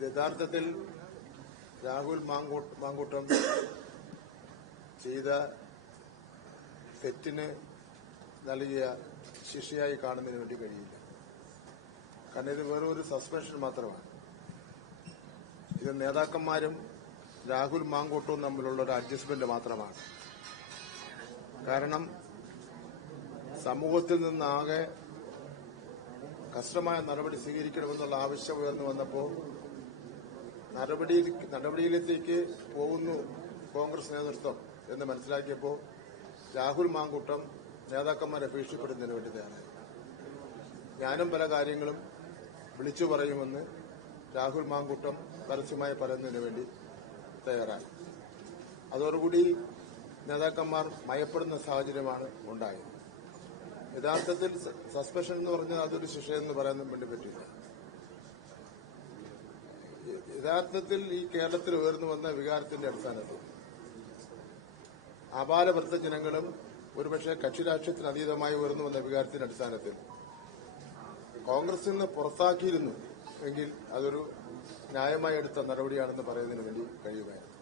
ഇത് യഥാർത്ഥത്തിൽ രാഹുൽ മാങ്കൂട്ടം ചെയ്ത തെറ്റിന് നൽകിയ ശിക്ഷയായി കാണുന്നതിന് വേണ്ടി കഴിയില്ല. കാരണം ഇത് വെറൊരു സസ്പെൻഷൻ മാത്രമാണ്. ഇത് നേതാക്കന്മാരും രാഹുൽ മാങ്കൂട്ടവും തമ്മിലുള്ള ഒരു അഡ്ജസ്റ്റ്മെന്റ് മാത്രമാണ്. കാരണം സമൂഹത്തിൽ നിന്നാകെ കർശനമായ നടപടി സ്വീകരിക്കണമെന്നുള്ള ആവശ്യം ഉയർന്നു വന്നപ്പോൾ നടപടിയിലേക്ക് പോകുന്നു കോൺഗ്രസ് നേതൃത്വം എന്ന് മനസ്സിലാക്കിയപ്പോൾ രാഹുൽ മാങ്കൂട്ടം നേതാക്കന്മാരെ ഭീഷണിപ്പെടുന്നതിന് വേണ്ടി തയ്യാറായി. ഞാനും പല കാര്യങ്ങളും വിളിച്ചു പറയുമെന്ന് രാഹുൽ മാങ്കൂട്ടം പരസ്യമായി പറയുന്നതിന് വേണ്ടി തയ്യാറായി. അതോടുകൂടി നേതാക്കന്മാർ മയപ്പെടുന്ന സാഹചര്യമാണ് ഉണ്ടായത്. യഥാർത്ഥത്തിൽ സസ്പെൻഷൻ എന്ന് പറഞ്ഞാൽ അതൊരു ശിക്ഷയെന്ന് പറയാൻ വേണ്ടി പറ്റില്ല. യഥാർത്ഥത്തിൽ ഈ കേരളത്തിൽ ഉയർന്നു വന്ന വികാരത്തിന്റെ അടിസ്ഥാനത്തിൽ ആപാലവൃദ്ധ ജനങ്ങളും ഒരുപക്ഷെ കക്ഷിരാഷ്ട്രീയത്തിന് അതീതമായി ഉയർന്നു വന്ന വികാരത്തിന്റെ അടിസ്ഥാനത്തിൽ കോൺഗ്രസിൽ നിന്ന് പുറത്താക്കിയിരുന്നു എങ്കിൽ അതൊരു ന്യായമായി എടുത്ത നടപടിയാണെന്ന് പറയുന്നതിന് വേണ്ടി കഴിയുമായിരുന്നു.